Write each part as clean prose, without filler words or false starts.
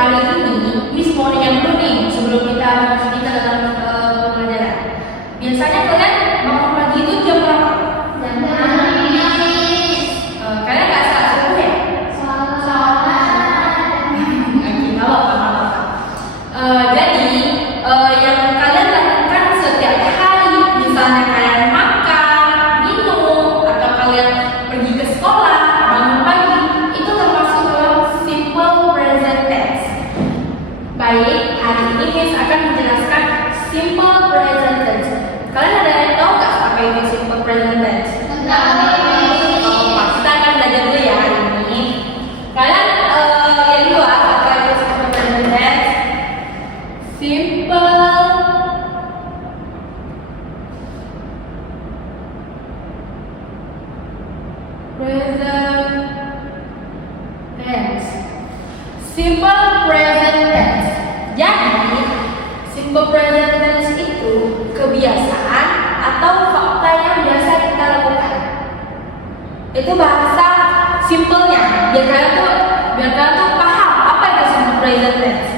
Hari ini Miss mau nanya dulu nih sebelum kita masuk ke dalam pembelajaran. Biasanya kalian bangun pagi itu jam berapa? Jam 6. Kalian nggak salah subuh ya? Salah. Nggak apa-apa. Jadi yang kalian lakukan setiap hari, misalnya kalian makan, minum, atau kalian pergi ke sekolah, bangun pagi, itu termasuk dalam simple present tense. Baik, hari ini Miss akan menjelaskan simple present tense. Kalian ada yang tahu nggak apa itu simple present tense? Kita akan belajar dulu ya hari ini. Kalian lihat dulu apa itu simple present tense. Simple present tense. Simple present tense. Jadi, simple present tense itu kebiasaan atau fakta yang biasa kita lakukan. Itu bahasa simpelnya. Biar kalian tuh paham apa itu simple present tense.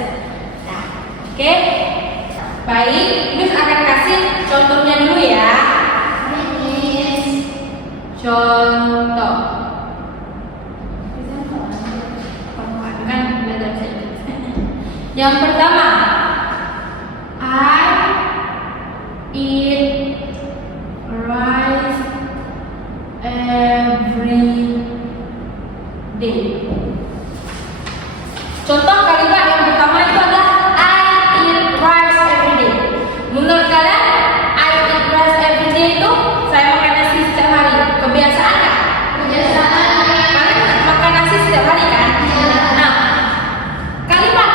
Nah, oke. Baik, Miss akan kasih contohnya dulu ya. Contoh. Yang pertama, I eat rice every day. Contoh kalimat yang pertama itu adalah I eat rice every day. Menurut kalian, I eat rice every day itu saya makan nasi setiap hari. Kebiasaan nggak? Kebiasaan. Kalian makan nasi setiap hari kan? Nah, kalimat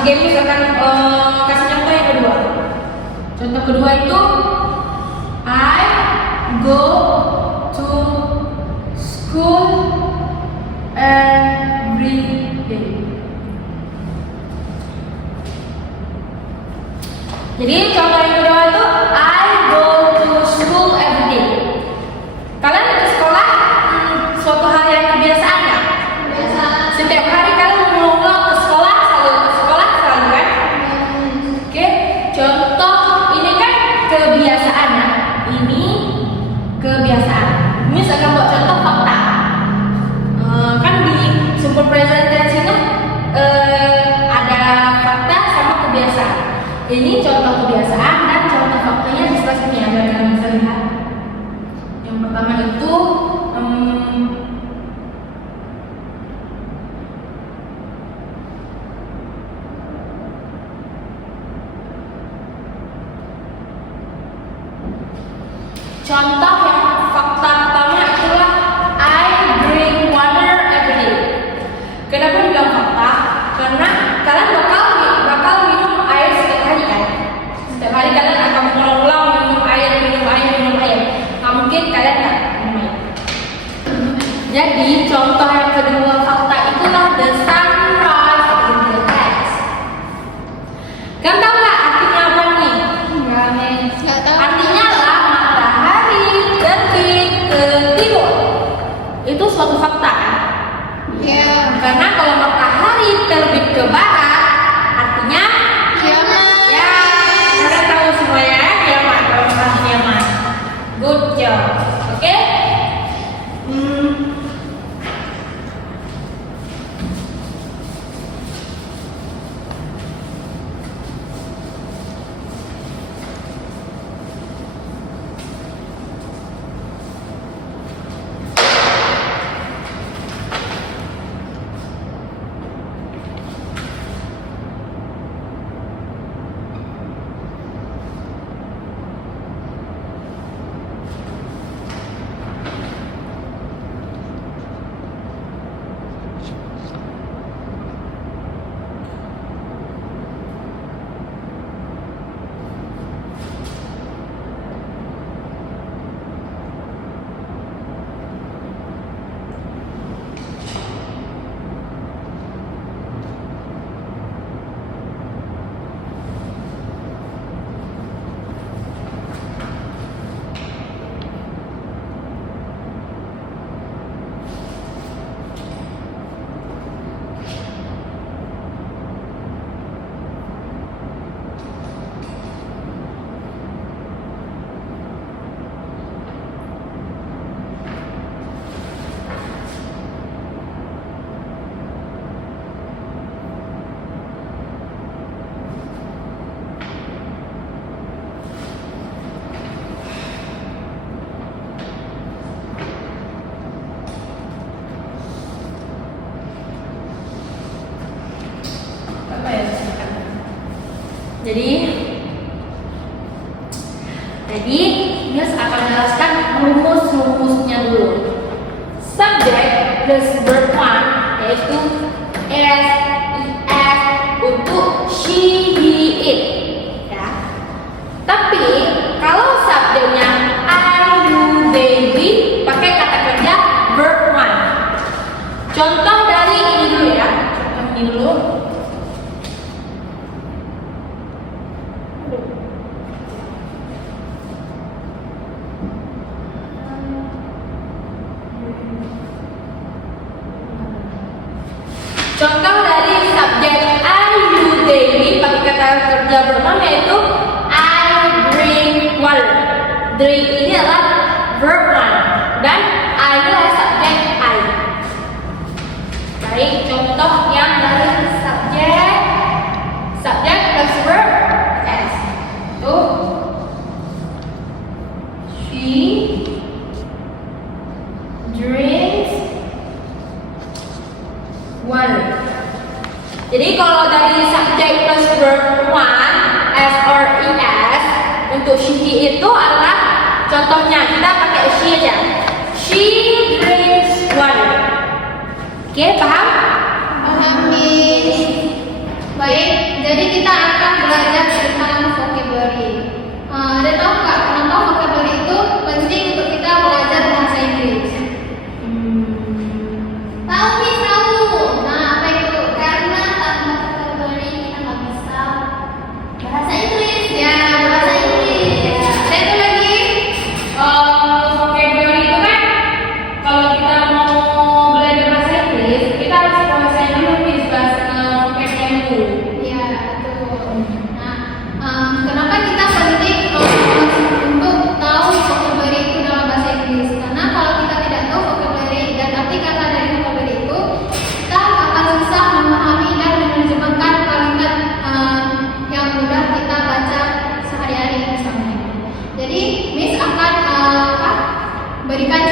Oke, Miss akan kasih contoh yang kedua. Contoh kedua itu I go to school every day. Jadi contoh yang kedua itu I go to school every day. Kalian ke sekolah suatu hal yang kebiasaan nggak? Kebiasaan. Setiap hari kalian mengulang ke sekolah kan? Oke, contoh ini kan kebiasaan. Ini kebiasaan. Miss akan buat contoh fakta. Kan di simple present tense itu ada fakta sama kebiasaan. Ini contoh kebiasaan dan contoh faktanya di sebelah sini ada kalian bisa lihat. Yang pertama itu contoh yang fakta pertama itulah I drink water every day. Kenapa dibilang fakta? Karena kalian bakal minum air setiap hari kan? Setiap hari kalian akan mengulang-ulang minum air. Nah, mungkin kalian nggak minum air. Jadi contoh yang kedua fakta itulah the sunrise in the text. Kalian tahu nggak artinya apa nih? Nggak tahu. Artinya itu suatu fakta kan? Iya. Karena kalau matahari terbit ke barat, artinya kiamat. Ya, kalian tahu semua ya, kiamat. Kalau matahari kiamat. Good job. Oke? Jadi Miss akan jelaskan rumus-rumusnya dulu. Subject plus verb one yaitu s, is untuk she, he, it. Ya. Tapi kalau subjeknya I, you, they, we pakai kata kerja verb one. Contoh dari ini dulu ya. Contoh ini dulu. Contoh dari subjek I, you, they, we pakai kata kerja verb one yaitu I drink water. Drink ini adalah verb one dan I adalah subjek I. Baik, contoh yang dari subjek plus verb s. Tuh, she drinks water. Jadi kalau dari subjek plus verb one s or es untuk she itu adalah contohnya kita pakai she aja. She drinks water. Oke, paham? Paham, Miss. Baik, jadi kita akan belajar tentang vocabulary. Ada tahu nggak kenapa vocabulary itu penting untuk kita belajar bahasa Inggris? Tahu, Miss, tahu. Nah, apa itu? Karena tanpa vocabulary kita nggak bisa bahasa Inggris. Ya, bahasa Inggris. Ada itu lagi? Vocabulary itu kan kalau kita mau belajar bahasa Inggris kita harus kuasain dulu nih vocabulary dulu. Ya, betul. Nah, kenapa kita penting untuk tahu vocabulary itu dalam bahasa Inggris? Karena kalau kita tidak tahu vocabulary dan arti kata dari vocabulary itu, kita akan susah memahami dan menerjemahkan kalimat yang mudah kita baca sehari-hari misalnya. Jadi, Miss akan berikan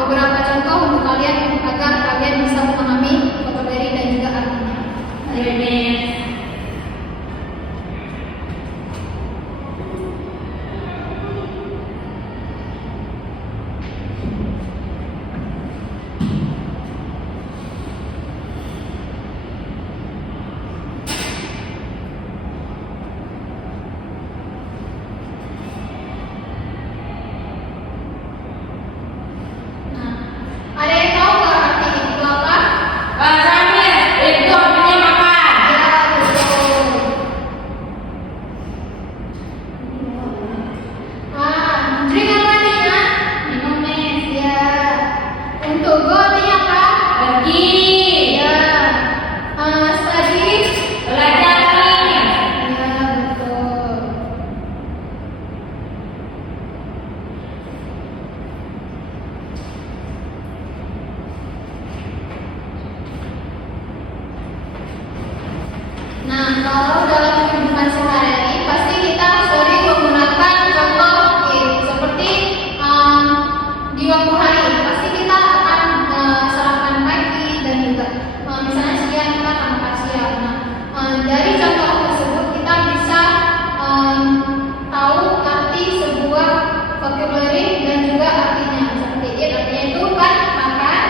beberapa contoh untuk kalian agar kalian bisa memahami vocabulary dan juga artinya. Nah, ada yang tahu nggak arti itu apa? Bahasanya itu artinya makan. Ya, betul. Drink apa nih ya? Minum, Miss. Ya. Untuk go artinya apa? Pergi. Ya. Study. Belajar nih. Ya, betul. Nah, kalau dalam kehidupan sehari-hari pasti kita sering menggunakan contoh seperti di waktu hari pasti kita akan sarapan pagi dan juga misalnya siang kita akan makan siang. Nah, dari contoh tersebut kita bisa tahu arti sebuah vocabulary dan juga artinya. Seperti it artinya itu kan makan,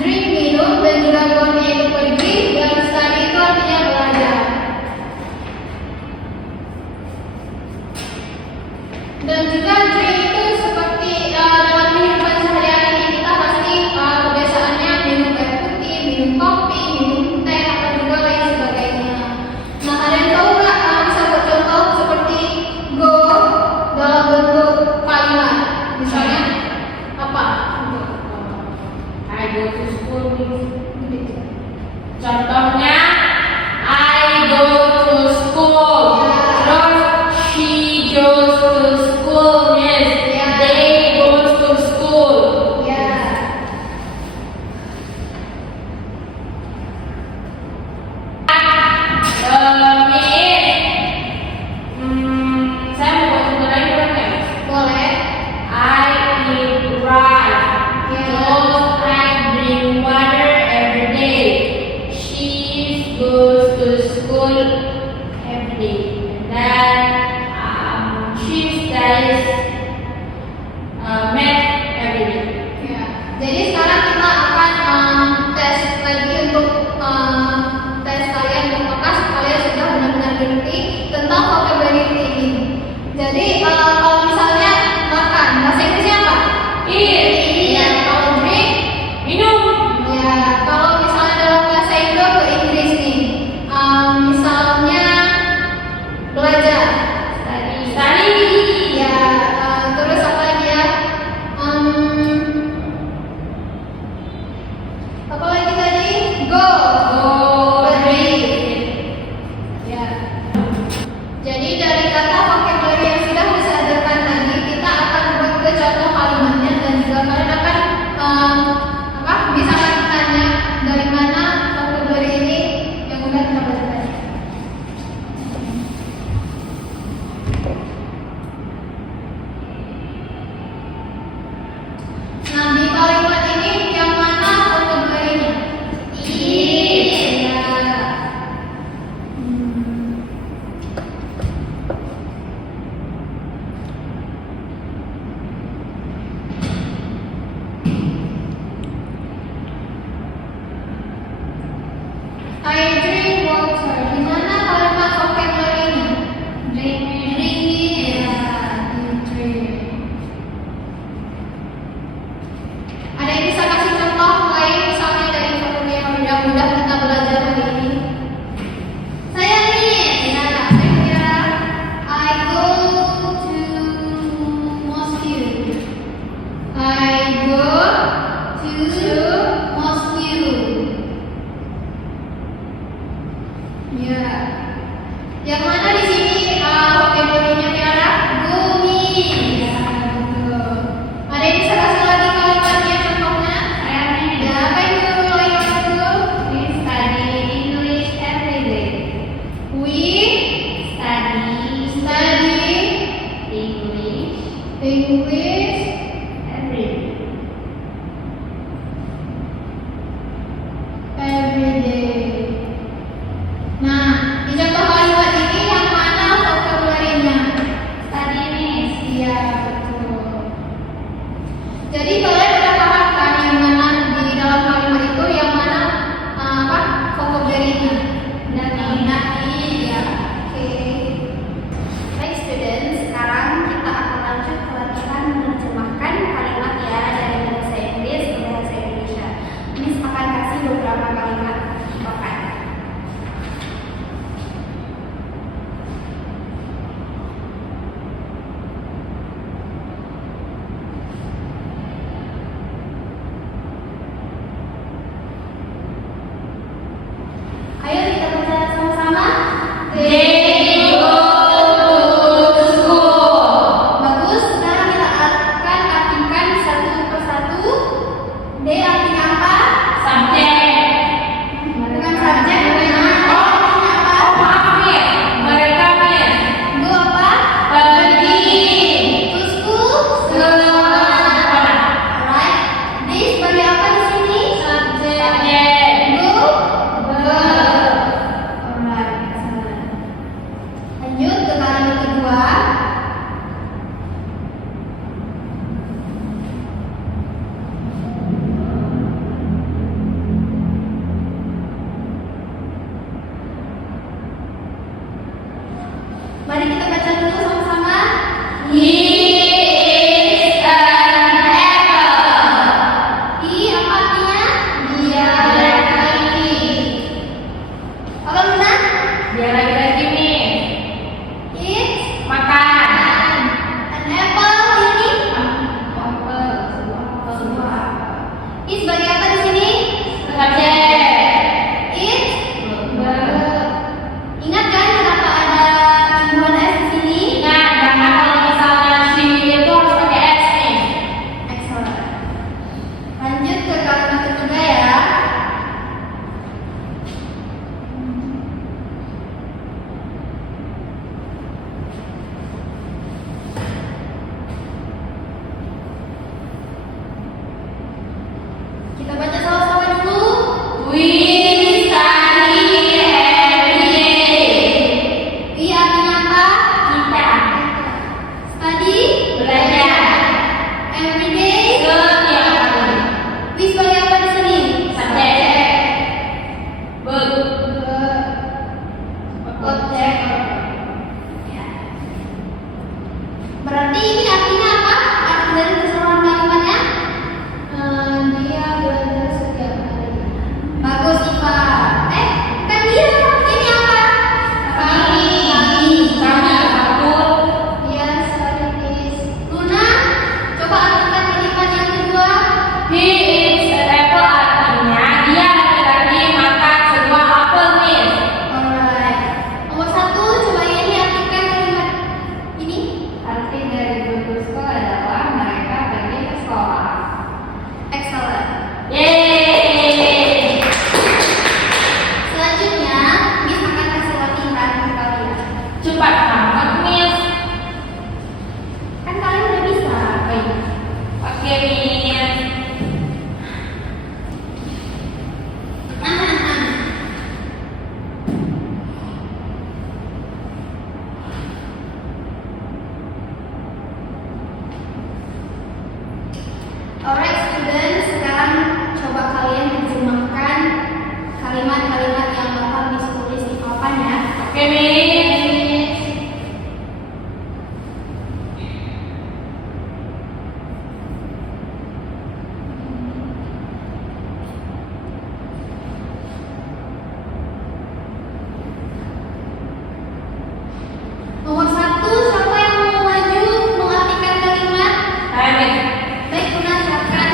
drink minum, dan juga go itu pergi, dan study itu artinya belajar. Dan juga drink itu seperti dalam kehidupan sehari-hari kita pasti kebiasaannya minum air putih, minum kopi, minum teh atau juga lain sebagainya. Nah, ada yang tahu nggak bisa buat contoh seperti go dalam bentuk kalimat, misalnya apa? I go to school. Contohnya I go to school. Terus she goes to school. Yes. Yeah. They goes to school. Ya. Saya mau buat contoh lagi boleh nggak? Boleh. I eat rice. Yeah. Terus I drink water every day. She They go to school. Bagus, sekarang kita akan artikan satu persatu. They artinya apa? Subjek. Bukan subjek, bukan artinya apa? Oh maaf Miss, mereka Miss. Go apa? Pergi To school. ke sekolah. Alright. They sebagai apa di sini? Subjek. Subjek. Go. Alright. Lanjut ke kalimat kedua. Mari kita baca dulu sama-sama. He is an apple. I apa artinya? Dia laki-laki. Apa Luna? Dia lagi-lagi Miss. It's Makan. an apple ini. I sebagai apa di sini? Subjek. It. Ingat kan kenapa ada imbuhan S di sini? Ingat, karena kalau misalnya she itu harus pakai S nih. Excellent. Lanjut ke kalimat ketiga ya. Kita baca sama-sama dulu. We study every day. I artinya apa? Kita Study belajar every day. setiap hari. We sebagai apa di sini? Subjek. Objek. Ya. Berarti ini artinya apa? Arti dari keseluruhan kalimatnya? Dia belajar setiap hari. Bagus Iva. Bukan dia. Ini apa? Kami. Kami satu. Yes, is. Luna, coba artikan kalimat yang kedua. He is an apple artinya dia lagi-lagi makan sebuah apel Miss. Alright. Nomor satu, coba ini artikan kalimat ini. Arti dari go to school adalah mereka pergi ke sekolah. Excellent. Yeay. Selanjutnya, Miss akan kasih latihan ke kalian. Cepat banget Miss. Kan kalian udah bisa. Oke Miss. Alright students, sekarang coba kalian terjemahkan kalimat-kalimat yang bakal Miss tulis di papan ya. Oke Miss. Nomor satu, siapa yang mau maju mengartikan kalimat? Ayo Miss. Baik, Luna silakan.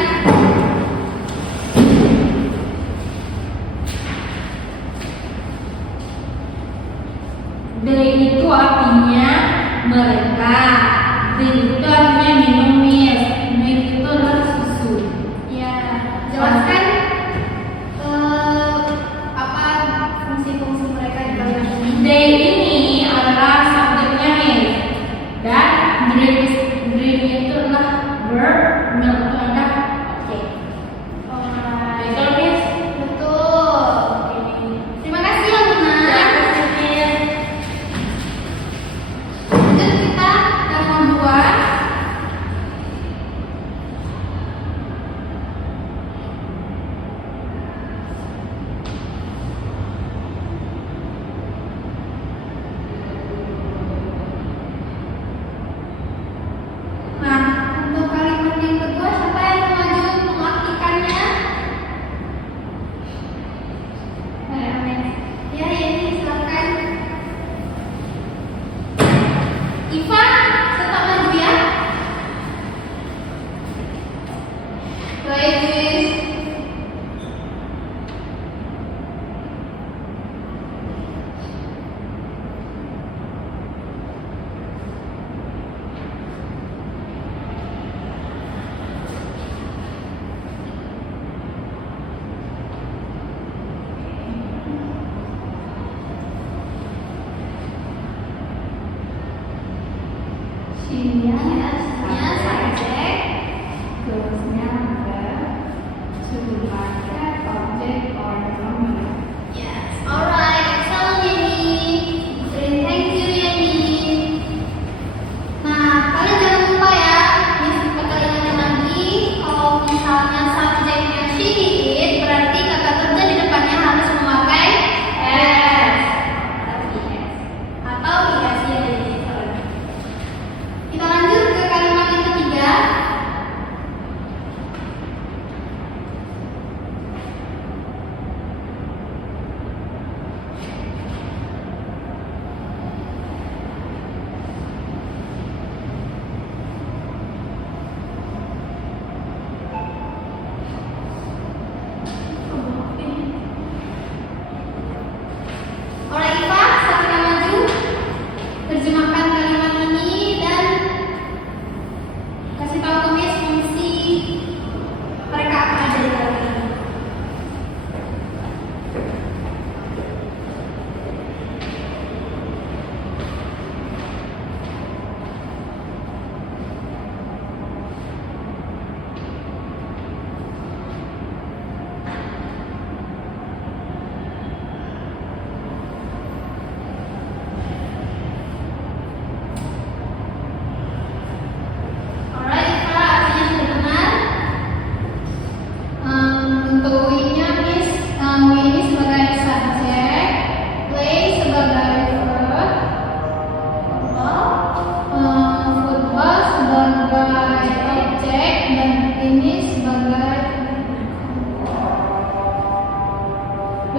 They itu artinya mereka. They itu artinya minum Miss. Milk itu adalah susu. Ya, jelaskan apa fungsi-fungsi mereka di kalimat ini. They ini adalah subjeknya Miss. Dan drink itu adalah verb. Milk itu adalah objek. Alright. Betul Miss? Betul. Terima kasih ya Luna. Terima kasih Miss. Lanjut kita ke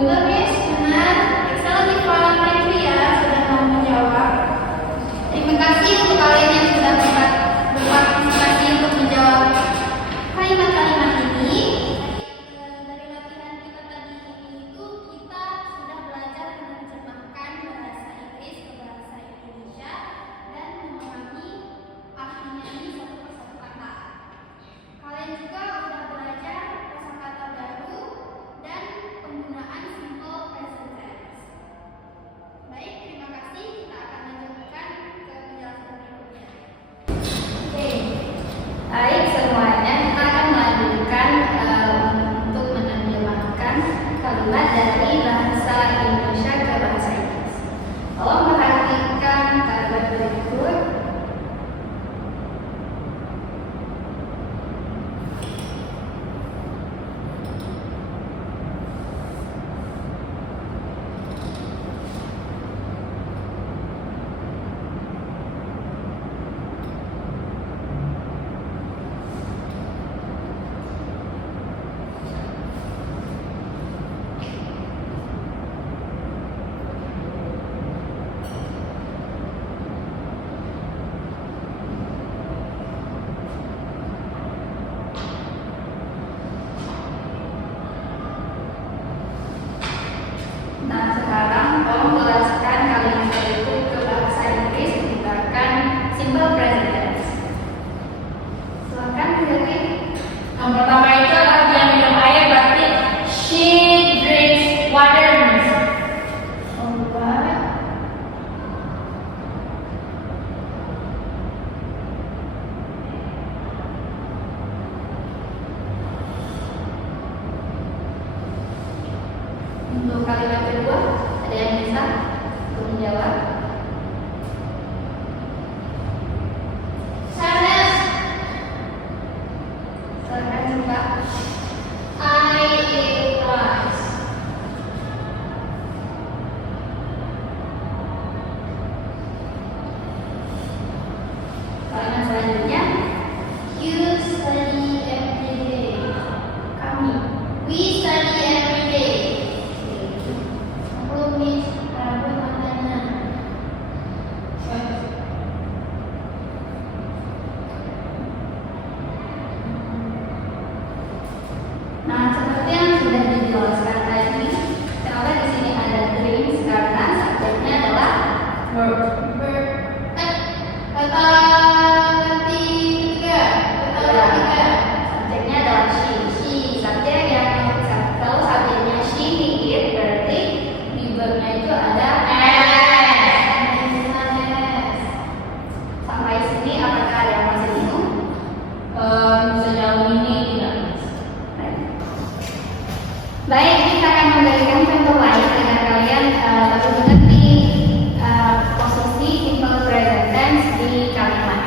Betul, Miss. Benar. Excellent Ivan Maitria sudah mau menjawab. Terima kasih untuk kalian yang sudah berpartisipasi untuk menjawab kalimat-kalimat ini. Dari latihan kita tadi itu kita sudah belajar menerjemahkan bahasa Inggris ke bahasa Indonesia dan memahami artinya ini satu persatu kata. Kalian juga sudah belajar kosakata baru dan penggunaan simple present tense. Baik, terima kasih. Kita akan lanjutkan ke penjelasan berikutnya. Oke, baik semuanya, kita akan melanjutkan untuk menerjemahkan kalimat dari bahasa Indonesia ke bahasa Inggris. Tolong perhatikan kalimat berikut. Nah, sekarang tolong jelaskan kalimat berikut ke bahasa Inggris menggunakan simple present tense. Silakan, Dewi. Yang pertama itu adalah dia minum air, berarti she drinks water. Untuk kalimat kedua, ada yang bisa untuk menjawab? Sadness. Silakan coba. I eat rice. Kalimat selanjutnya, You study every day. kami. We study every day. 10 Miss, Rabu makanan. Nah, seperti yang sudah dijelaskan tadi, kenapa di sini ada drinks karena subjeknya adalah verb. Kata ganti ketiga. Kata ketiga. Subjeknya adalah she. Subjek yang kalau subjeknya she eat berarti di verbnya itu ada sampai sini apakah ada yang masih bingung? Sejauh ini tidak. Baik, kita akan memberikan contoh lain agar kalian lebih mengerti posisi simple present tense di kalimat.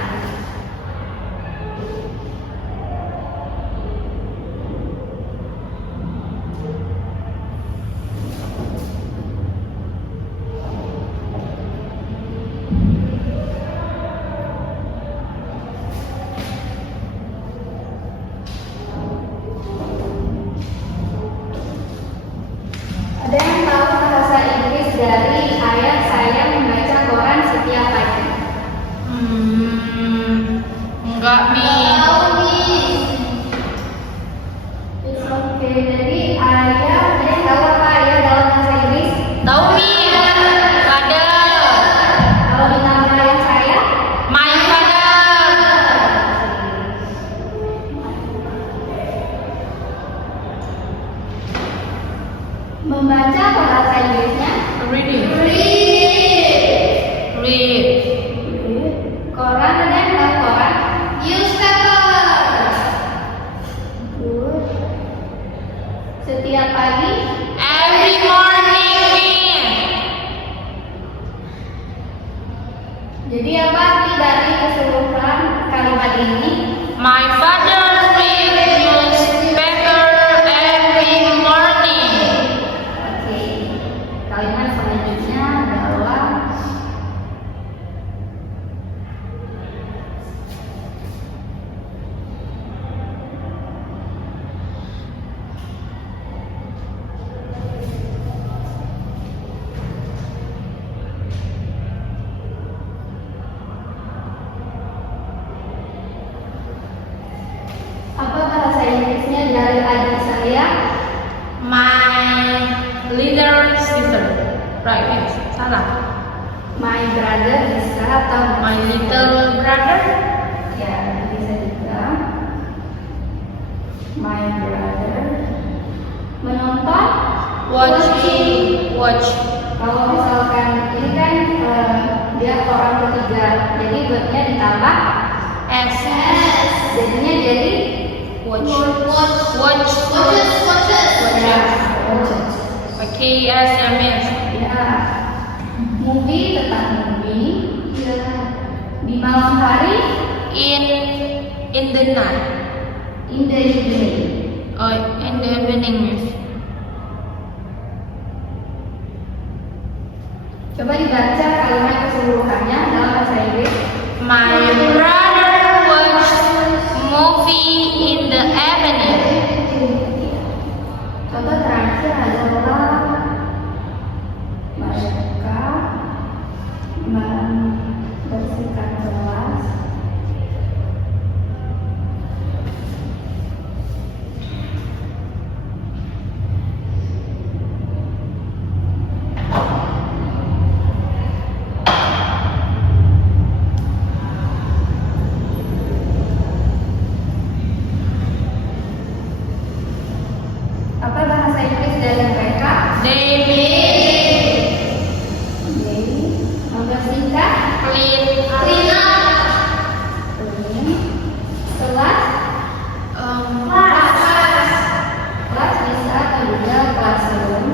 Ada yang tahu bahasa Inggris dari ayat saya membaca koran setiap pagi? Enggak, Mi. Tahu, Miss. It's okay. Jadi ayah, ada yang tahu apa ayah dalam bahasa Inggris? Tahu, Mi? Ada. Kalau di nama ayah saya, My father. membaca apa bahasa Inggrisnya? Reading. Read. Read. Koran, ada yang tahu koran? Newspaper. Good. Setiap pagi, Every morning, Mi. jadi apa arti dari keseluruhan kalimat ini? My father read newspaper every morning. Oke. Kalimat selanjutnya adalah little sister. Right, yes. Salah. My brother bisa atau My little brother. ya bisa juga. My brother menonton. Watch. Kalau misalkan ini kan dia orang ketiga, jadi verbnya ditambah S. jadinya jadi Watch. Watches. ya. Okay, yes, ya, miss. Ya. Movie tentang movie. Di malam hari, In the night. in the evening. Oh, in the evening, miss. Coba dibaca kalimat keseluruhannya dalam bahasa Inggris. My brother watched movie in the evening. Contoh terakhir adalah mereka membersihkan kelas. Apa bahasa Inggris dari mereka? They Membersihkan clean clean kelas. Kelas bisa juga classroom.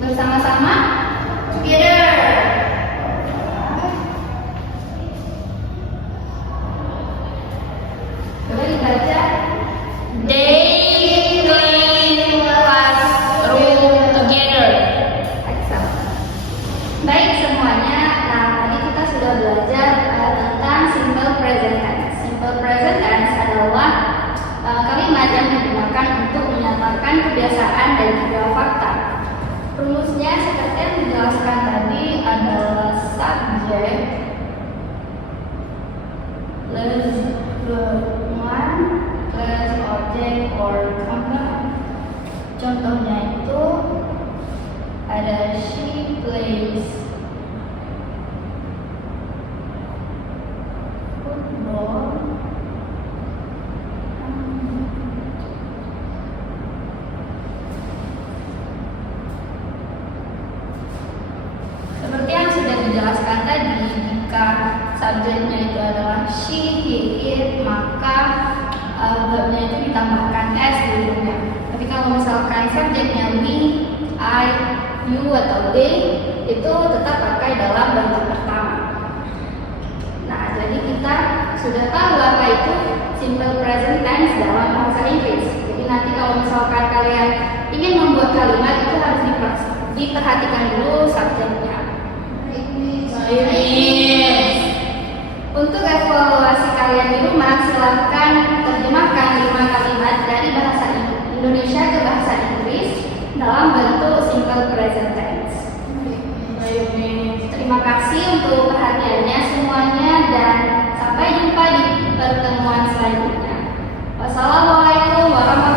Bersama-sama together. Coba dibaca. They clean classroom together. Excellent. Baik semuanya. Nah, tadi kita sudah belajar tentang simple present tense. Simple present tense adalah kalimat yang digunakan untuk menyatakan kebiasaan dan juga fakta. Rumusnya seperti yang dijelaskan tadi adalah subject plus verb one plus object or complement. Contohnya itu ada she plays football. Seperti yang sudah dijelaskan tadi, jika subjeknya itu adalah she, he, it, maka verbnya itu ditambahkan s di ujungnya. Tapi kalau misalkan subjeknya we, I, you atau they, itu tetap pakai dalam bentuk pertama. Nah, jadi kita sudah tahu apa itu simple present tense dalam bahasa Inggris. Jadi nanti kalau misalkan kalian ingin membuat kalimat itu harus diperhatikan dulu subjeknya. Untuk evaluasi kalian di rumah, silakan terjemahkan 5 kalimat dari bahasa Indonesia ke bahasa Inggris dalam bentuk simple present tense. Terima kasih untuk perhatiannya semuanya dan sampai jumpa di pertemuan selanjutnya. Wassalamualaikum warahmatullahi wabarakatuh.